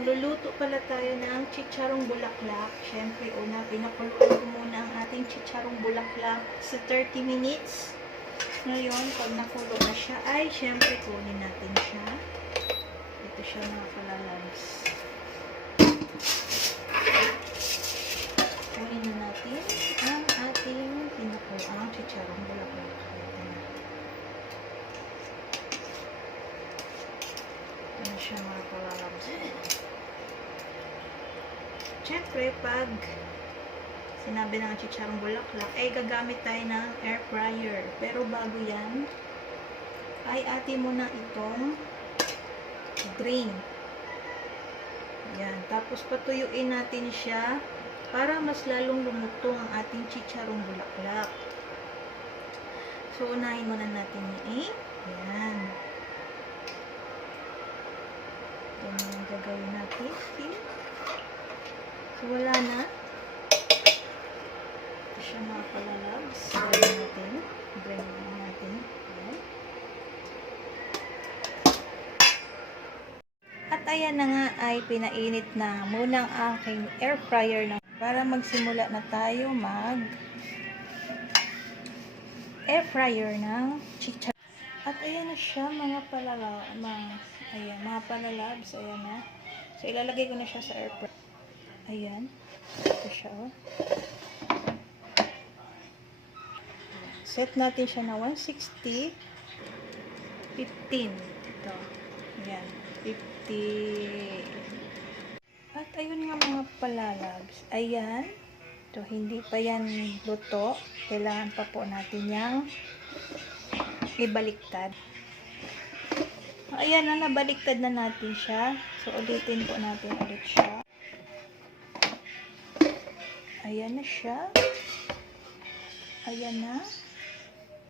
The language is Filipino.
Magluluto pala tayo ng chicharong bulaklak. Siyempre, una, pinakuluan ko muna ang ating chicharong bulaklak sa 30 minutes. Ngayon, pag nakulo na siya, ay siyempre, kunin natin siya. Ito siya mga kalalabs. Kunin na natin ang ating pinakuloang chicharong bulaklak. Ano siya mga kalalabs. Siyempre, pag sinabi ng chicharong bulaklak, ay gagamit tayo ng air fryer. Pero bago yan, ay atin muna itong drain. Yan. Tapos patuyuin natin siya para mas lalong lumutong ang ating chicharong bulaklak. So, unahin muna natin i-aim. Yan. Yan yung gagawin natin. See? So, wala na. Ito siya mga kalalabs. Gawin natin. Drain natin. Ayan. At ayan na nga ay pinainit na muna ang aking air fryer na para magsimula na tayo mag air fryer ng chicharon. At ayan na siya mga palalabs. Ayan, mga palalabs. Ayan na. So, ilalagay ko na siya sa air fryer. Ayan. Ito siya, oh. Set natin siya na 160. 15. Ito. Ayan. 50. At ayun nga mga palalabs. Ayan. Ito, hindi pa yan luto. Kailangan pa po natin yang ibaliktad. Ayan na, nabaliktad na natin siya. So, ulitin po natin ulit siya. Ayan na siya. Ayan na.